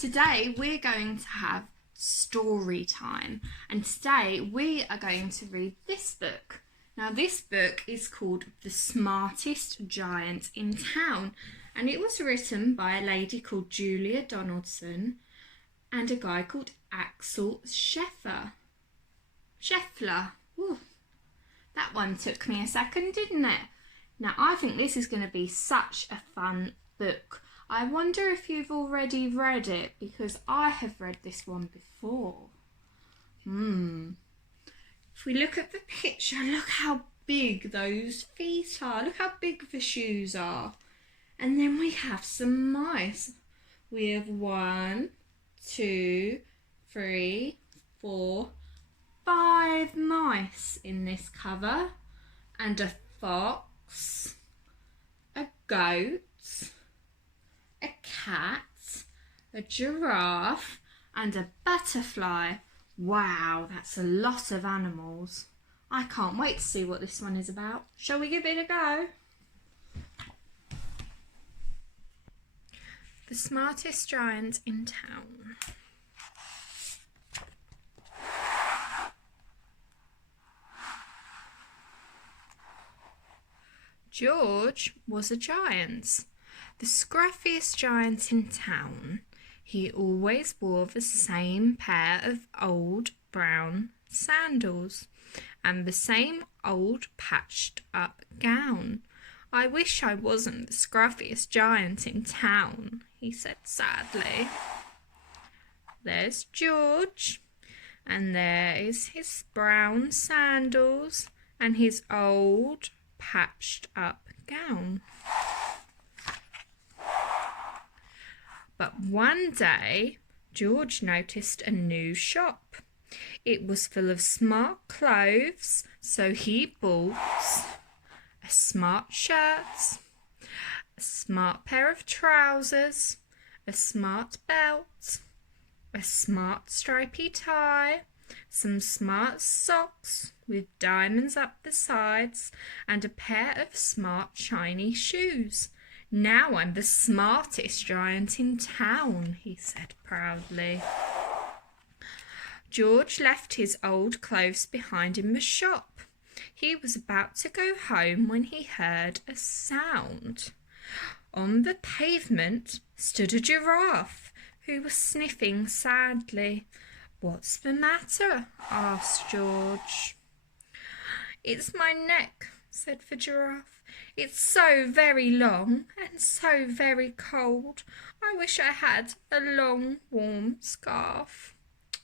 Today we're going to have story time, and today we are going to read this book. Now this book is called The Smartest Giant in Town, and it was written by a lady called Julia Donaldson and a guy called Axel Scheffler. Ooh, that one took me a second, didn't it? Now I think this is going to be such a fun book. I wonder if you've already read it, because I have read this one before. If we look at the picture, look how big those feet are. Look how big the shoes are. And then we have some mice. We have 1, 2, 3, 4, 5 mice in this cover. And a fox, a goat, a cat, a giraffe, and a butterfly. Wow, that's a lot of animals. I can't wait to see what this one is about. Shall we give it a go? The Smartest Giant in Town. George was a giant, the scruffiest giant in town. He always wore the same pair of old brown sandals and the same old patched up gown. I wish I wasn't the scruffiest giant in town, he said sadly. There's George, and there is his brown sandals and his old patched up gown. But one day, George noticed a new shop. It was full of smart clothes, so he bought a smart shirt, a smart pair of trousers, a smart belt, a smart stripy tie, some smart socks with diamonds up the sides, and a pair of smart shiny shoes. Now I'm the smartest giant in town, he said proudly. George left his old clothes behind in the shop. He was about to go home when he heard a sound. On the pavement stood a giraffe who was sniffing sadly. What's the matter? Asked George. It's my neck, said the giraffe. It's so very long and so very cold. I wish I had a long, warm scarf.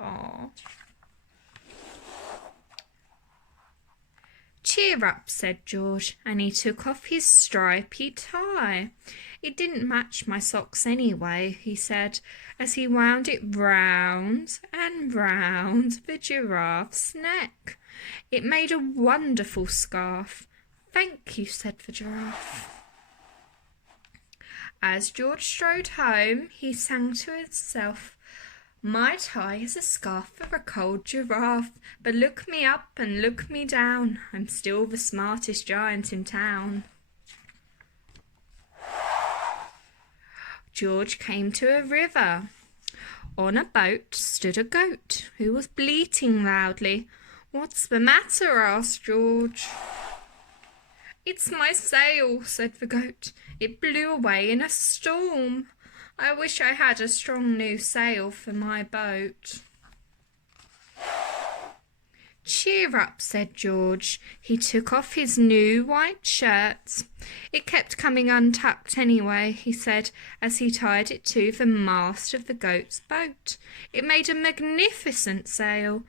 Aww. Cheer up, said George, and he took off his stripy tie. It didn't match my socks anyway, he said, as he wound it round and round the giraffe's neck. It made a wonderful scarf. Thank you, said the giraffe. As George strode home, he sang to himself, my tie is a scarf for a cold giraffe, but look me up and look me down, I'm still the smartest giant in town. George came to a river. On a boat stood a goat who was bleating loudly. What's the matter? Asked George. It's my sail, said the goat. It blew away in a storm. I wish I had a strong new sail for my boat. Cheer up, said George. He took off his new white shirt. It kept coming untucked anyway, he said, as he tied it to the mast of the goat's boat. It made a magnificent sail.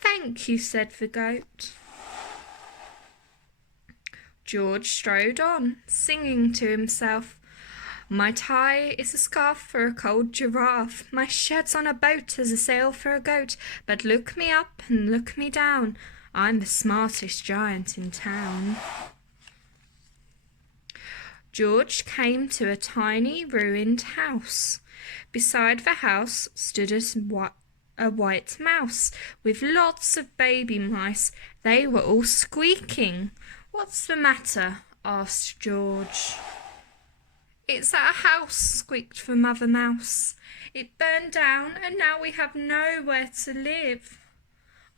Thank you, said the goat. George strode on, singing to himself. My tie is a scarf for a cold giraffe. My shirt's on a boat as a sail for a goat. But look me up and look me down. I'm the smartest giant in town. George came to a tiny ruined house. Beside the house stood a white mouse with lots of baby mice. They were all squeaking. What's the matter? Asked George. It's our house, squeaked the Mother Mouse. It burned down and now we have nowhere to live.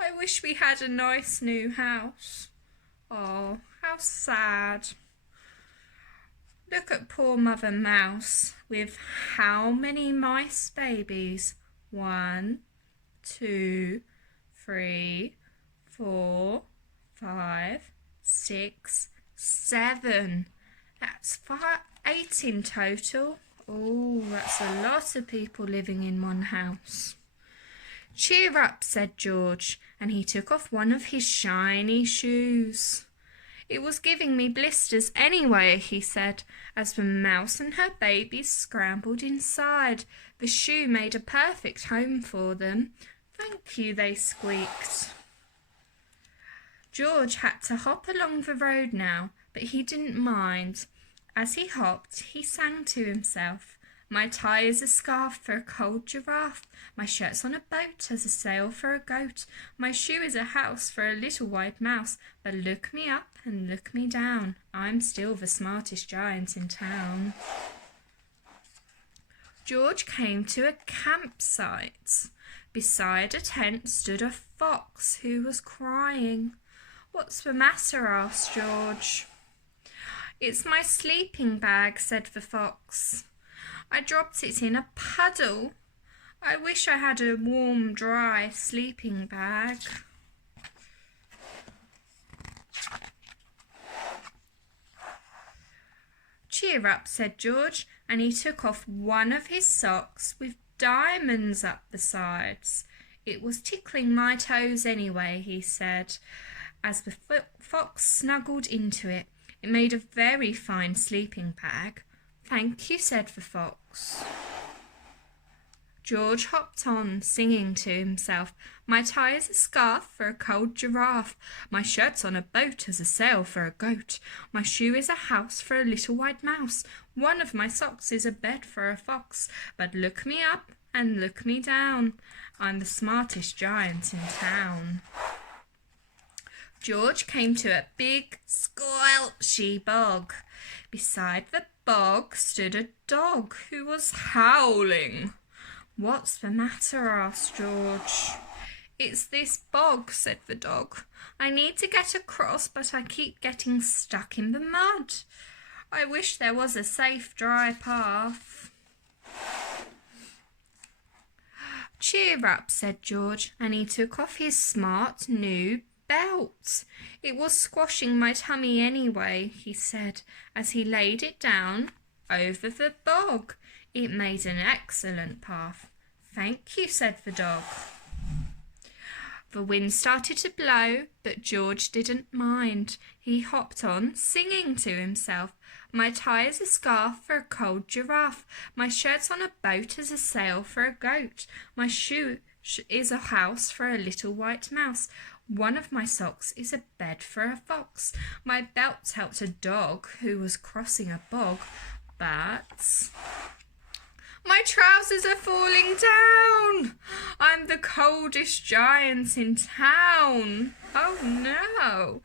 I wish we had a nice new house. Oh, how sad. Look at poor Mother Mouse with how many mice babies? 1, 2, 3, 4, 5, 6, 7. That's 8 in total. Oh, that's a lot of people living in one house. Cheer up, said George, and he took off one of his shiny shoes. It was giving me blisters anyway, he said, as the mouse and her babies scrambled inside. The shoe made a perfect home for them. Thank you, they squeaked. George had to hop along the road now, but he didn't mind. As he hopped, he sang to himself. My tie is a scarf for a cold giraffe. My shirt's on a boat as a sail for a goat. My shoe is a house for a little white mouse. But look me up and look me down. I'm still the smartest giant in town. George came to a campsite. Beside a tent stood a fox who was crying. What's the matter? Asked George. It's my sleeping bag, said the fox. I dropped it in a puddle. I wish I had a warm, dry sleeping bag. Cheer up, said George, and he took off one of his socks with diamonds up the sides. It was tickling my toes anyway, he said, as the fox snuggled into it. It made a very fine sleeping bag. Thank you, said the fox. George hopped on, singing to himself. My tie is a scarf for a cold giraffe. My shirt's on a boat as a sail for a goat. My shoe is a house for a little white mouse. One of my socks is a bed for a fox. But look me up and look me down. I'm the smartest giant in town. George came to a big, squelchy bog. Beside the bog stood a dog who was howling. What's the matter? Asked George. It's this bog, said the dog. I need to get across, but I keep getting stuck in the mud. I wish there was a safe, dry path. Cheer up, said George, and he took off his smart new belt. It was squashing my tummy anyway, he said, as he laid it down over the bog. It made an excellent path. Thank you, said the dog. The wind started to blow, but George didn't mind. He hopped on, singing to himself. My tie is a scarf for a cold giraffe. My shirt's on a boat as a sail for a goat. My shoe is a house for a little white mouse. One of my socks is a bed for a fox. My belt helped a dog who was crossing a bog, but my trousers are falling down. I'm the coldest giant in town. Oh no.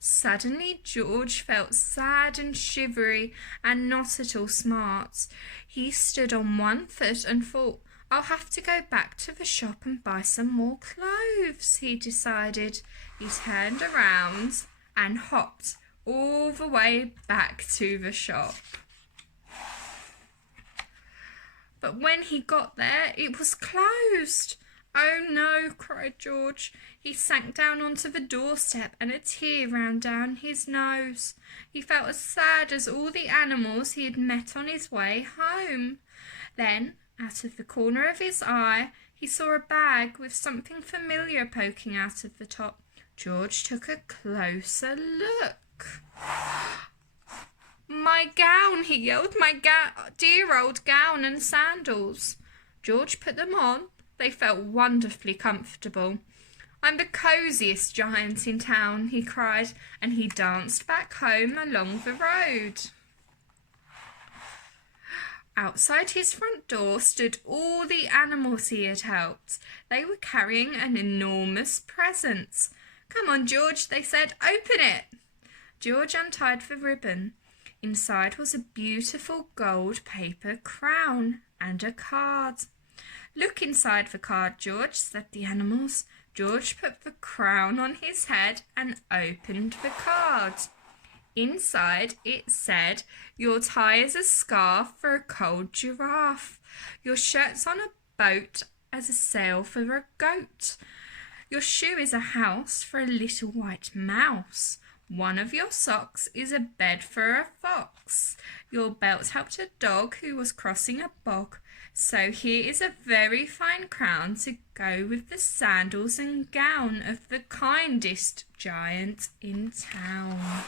Suddenly George felt sad and shivery and not at all smart. He stood on one foot and thought, I'll have to go back to the shop and buy some more clothes, he decided. He turned around and hopped all the way back to the shop. But when he got there, it was closed. Oh no, cried George. He sank down onto the doorstep and a tear ran down his nose. He felt as sad as all the animals he had met on his way home. Then, out of the corner of his eye, he saw a bag with something familiar poking out of the top. George took a closer look. My gown, he yelled, my dear old gown and sandals. George put them on. They felt wonderfully comfortable. I'm the cosiest giant in town, he cried, and he danced back home along the road. Outside his front door stood all the animals he had helped. They were carrying an enormous present. Come on, George, they said, open it. George untied the ribbon. Inside was a beautiful gold paper crown and a card. "Look inside the card, George," said the animals. George put the crown on his head and opened the card. Inside it said, "Your tie is a scarf for a cold giraffe. Your shirt's on a boat as a sail for a goat. Your shoe is a house for a little white mouse. One of your socks is a bed for a fox. Your belt helped a dog who was crossing a bog. So here is a very fine crown to go with the sandals and gown of the kindest giant in town."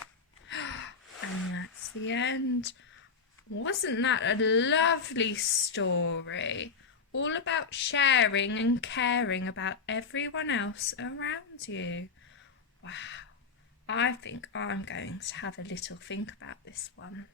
And that's the end. Wasn't that a lovely story? All about sharing and caring about everyone else around you. Wow. I think I'm going to have a little think about this one.